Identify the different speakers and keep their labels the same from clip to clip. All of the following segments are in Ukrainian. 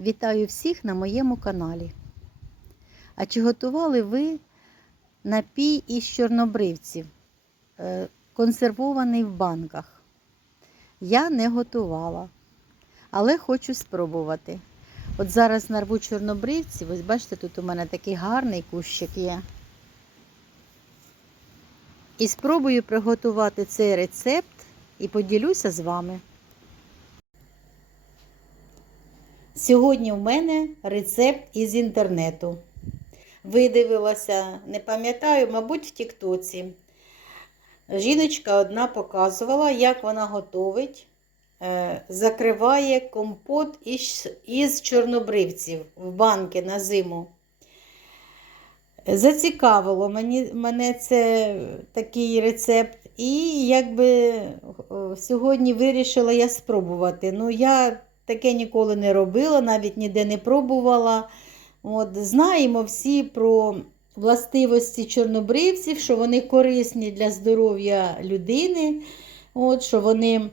Speaker 1: Вітаю всіх на моєму каналі. А чи готували ви напій із чорнобривців, е, консервований в банках? Я не готувала, але хочу спробувати. От зараз нарву чорнобривців, ось бачите, тут у мене такий гарний кущик є. І спробую приготувати цей рецепт і поділюся з вами. Сьогодні в мене рецепт із інтернету. Видивилася, не пам'ятаю, мабуть, в Тіктоці. Жіночка одна показувала, як вона готовить, е, закриває компот із, чорнобривців в банки на зиму. Зацікавило мені, мене це такий рецепт. І якби сьогодні вирішила я спробувати. Ну, я таке ніколи не робила, навіть ніде не пробувала. От, Знаємо всі про властивості чорнобривців, що вони корисні для здоров'я людини, от, що вони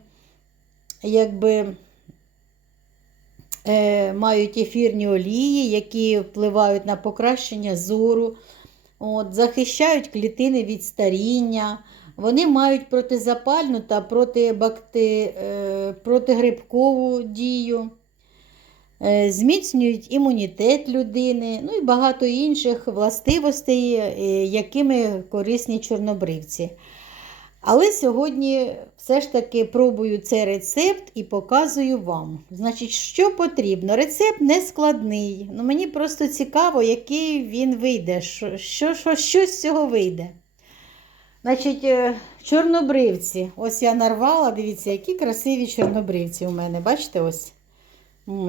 Speaker 1: якби е, мають ефірні олії, які впливають на покращення зору, от, захищають клітини від старіння. Вони мають протизапальну та протибакти... е, протигрибкову дію, е, зміцнюють імунітет людини, ну і багато інших властивостей, е, якими корисні чорнобривці. Але сьогодні все ж таки пробую цей рецепт і показую вам. Значить, що потрібно? Рецепт не складний. Ну, мені просто цікаво, який він вийде, що, що, що, що з цього вийде. Значить, е, чорнобривці. Ось я нарвала, дивіться, які красиві чорнобривці у мене. Бачите, ось?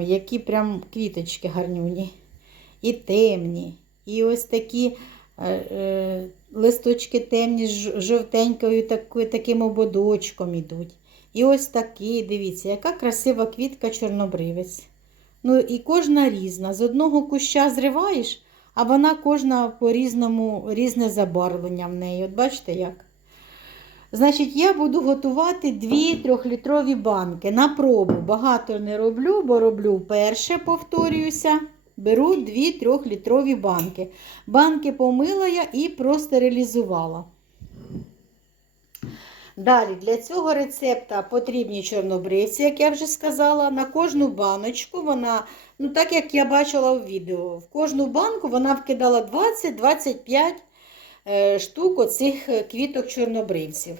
Speaker 1: Які прям квіточки гарнюні. І темні. І ось такі е, е, листочки темні з жовтенькою такою, таким ободочком ідуть. І ось такі, дивіться, яка красива квітка чорнобривець. Ну і кожна різна. З одного куща зриваєш, а вона кожна по-різному, різне забарвлення в неї. От бачите як? Значить, я буду готувати дві трьохлітрові банки на пробу. Багато не роблю, бо роблю вперше, повторююся. Беру дві трьохлітрові банки. Банки помила я і простерилізувала. Далі, для цього рецепта потрібні чорнобривці, як я вже сказала. На кожну баночку вона, ну так як я бачила в відео, в кожну банку вона вкидала 20-25 е, штук оцих е, квіток чорнобривців.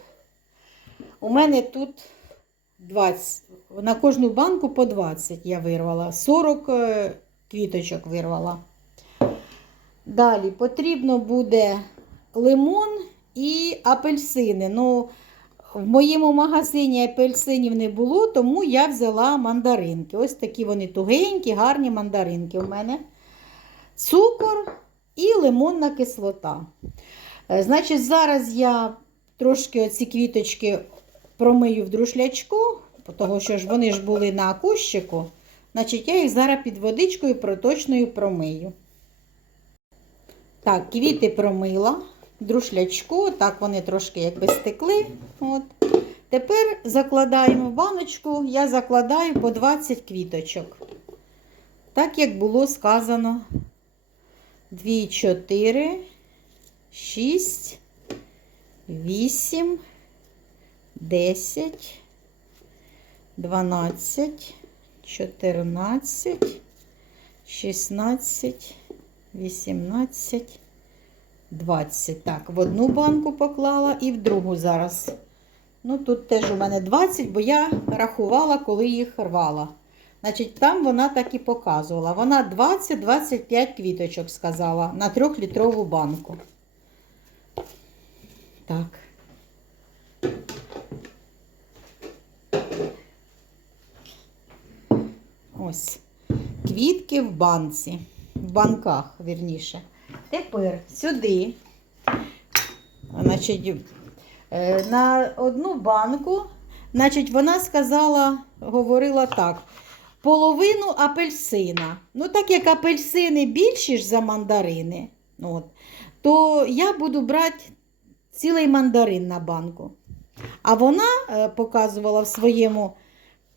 Speaker 1: У мене тут 20, на кожну банку по 20 я вирвала, 40 е, квіточок вирвала. Далі потрібно буде лимон і апельсини. Ну, в моєму магазині апельсинів не було, тому я взяла мандаринки. Ось такі вони тугенькі, гарні мандаринки у мене. Цукор і лимонна кислота. Е, Значить, зараз я трошки оці квіточки промию в друшлячку, тому що ж вони ж були на кущику. Значить, я їх зараз під водичкою проточною промию. Так, квіти промила друшлячку, так вони трошки якби стекли. От. Тепер закладаємо баночку, я закладаю по 20 квіточок. Так, як було сказано, 2, 4, 6, 8, 10, 12, 14, 16, 18, 20. Так, в одну банку поклала і в другу зараз. Ну, тут теж у мене 20, бо я рахувала, коли їх рвала. Значить, там вона так і показувала. Вона 20-25 квіточок сказала на 3-літрову банку. Так. Ось. Квітки в банці. В банках, вірніше. Тепер сюди. Значить, е, на одну банку, значить, вона сказала, говорила так. Половину апельсина. Ну, так як апельсини більші ж за мандарини, от, то я буду брати цілий мандарин на банку. А вона е, показувала в своєму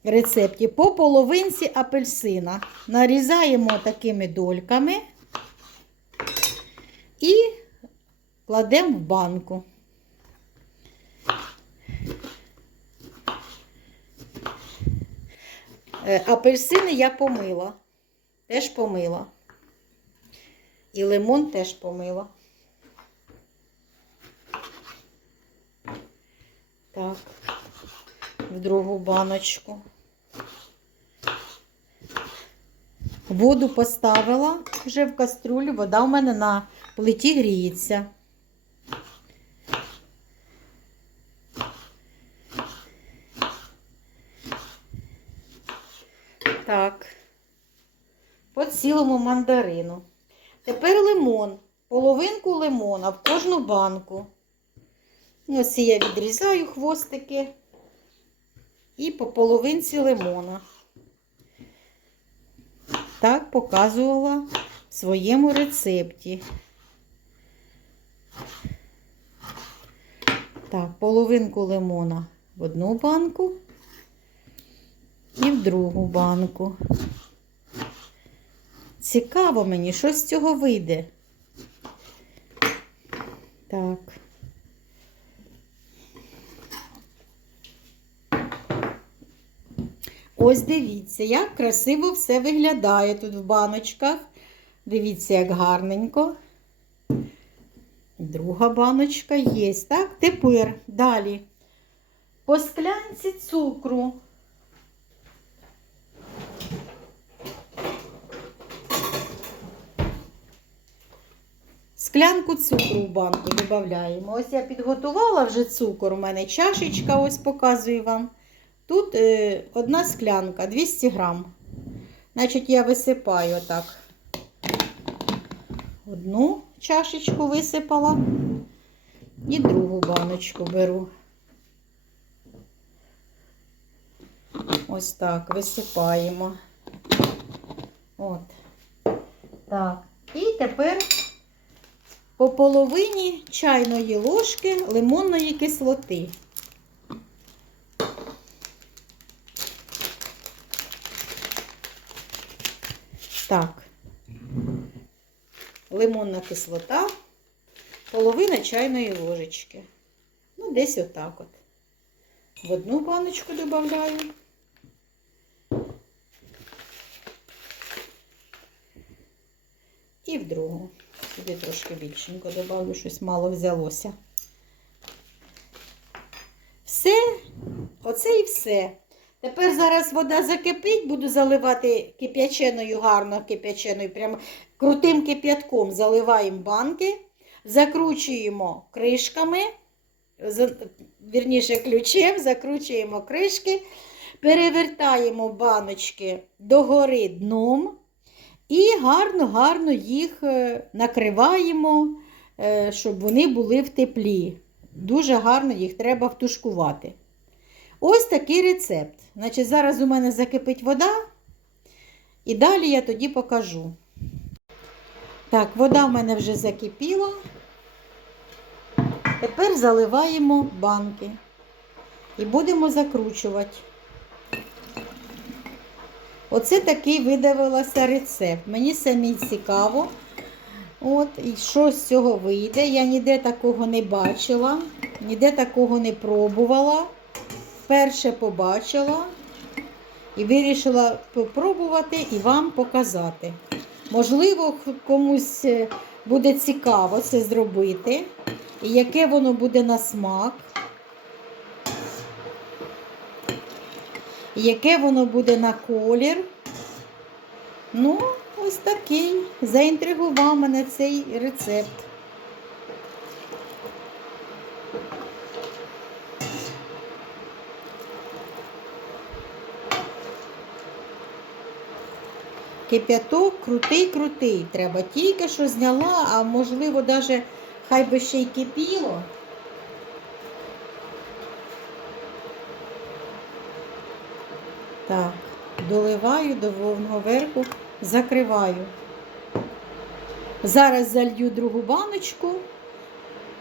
Speaker 1: рецепті по половинці апельсина. Нарізаємо такими дольками і кладемо в банку. Е, Апельсини я помила. Теж помила. І лимон теж помила. Так, в другу баночку. Воду поставила вже в каструлю, вода у мене на плиті гріється. Так, по цілому мандарину. Тепер лимон. Половинку лимона в кожну банку. Ось я відрізаю хвостики і по половинці лимона. Так показувала в своєму рецепті. Так, половинку лимона в одну банку і в другу банку. Цікаво мені, що з цього вийде. Так. Ось дивіться, як красиво все виглядає тут в баночках. Дивіться, як гарненько. Друга баночка є. Так, тепер далі. По склянці цукру. Склянку цукру в банку додаємо. Ось я підготувала вже цукор. У мене чашечка, ось показую вам. Тут е, одна склянка 200 грам. Значить, я висипаю так. Одну чашечку висипала і другу баночку беру. Ось так висипаємо. От. Так. І тепер по половині чайної ложки лимонної кислоти. Так, лимонна кислота, половина чайної ложечки. Ну, десь отак от. В одну баночку додаю. І в другу. Сюди трошки більшенько додаю, щось мало взялося. Все, оце і все. Тепер зараз вода закипить, буду заливати кип'яченою, гарно кип'яченою, прямо крутим кип'ятком заливаємо банки, закручуємо кришками, вірніше ключем, закручуємо кришки, перевертаємо баночки догори дном і гарно-гарно їх е, накриваємо, е, щоб вони були в теплі. Дуже гарно їх треба втушкувати. Ось такий рецепт. Значить, зараз у мене закипить вода, і далі я тоді покажу. Так, вода в мене вже закипіла. Тепер заливаємо банки і будемо закручувати. Оце такий видавилося рецепт. Мені самі цікаво. От, і що з цього вийде. Я ніде такого не бачила, ніде такого не пробувала. Вперше побачила і вирішила попробувати і вам показати. Можливо, комусь е, буде цікаво це зробити, і яке воно буде на смак, яке воно буде на колір. Ну, ось такий. Заінтригував мене цей рецепт. Кип'яток крутий-крутий. Треба тільки що зняла, а можливо, навіть хай би ще й кипіло. Так, доливаю до вовного верху, закриваю. Зараз залью другу баночку,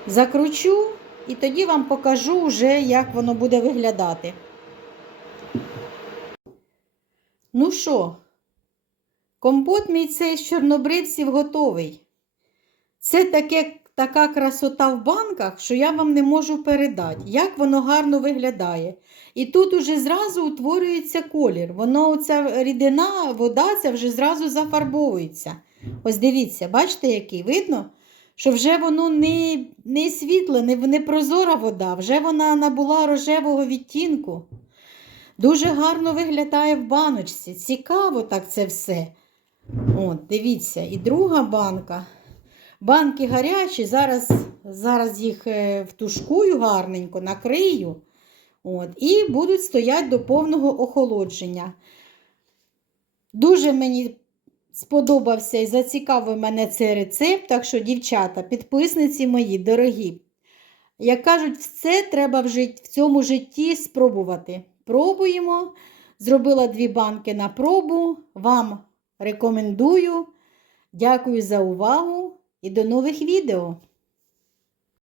Speaker 1: закручу і тоді вам покажу вже, як воно буде виглядати. Ну що, компот мій цей з чорнобривців готовий. Це таке, така красота в банках, що я вам не можу передати, як воно гарно виглядає. І тут уже зразу утворюється колір. Воно, оця рідина, вода ця вже зразу зафарбовується. Ось дивіться, бачите, який? Видно? Що вже воно не, не світле, не, не прозора вода, вже вона набула рожевого відтінку. Дуже гарно виглядає в баночці. Цікаво так це все. От, дивіться, і друга банка. Банки гарячі, зараз, зараз їх е, втушкую гарненько, накрию. От, і будуть стояти до повного охолодження. Дуже мені сподобався і зацікавив мене цей рецепт, так що, дівчата, підписниці мої, дорогі. Як кажуть, все треба в, жит... в цьому житті спробувати. Пробуємо. Зробила дві банки на пробу. Вам рекомендую. Дякую за увагу і до нових відео!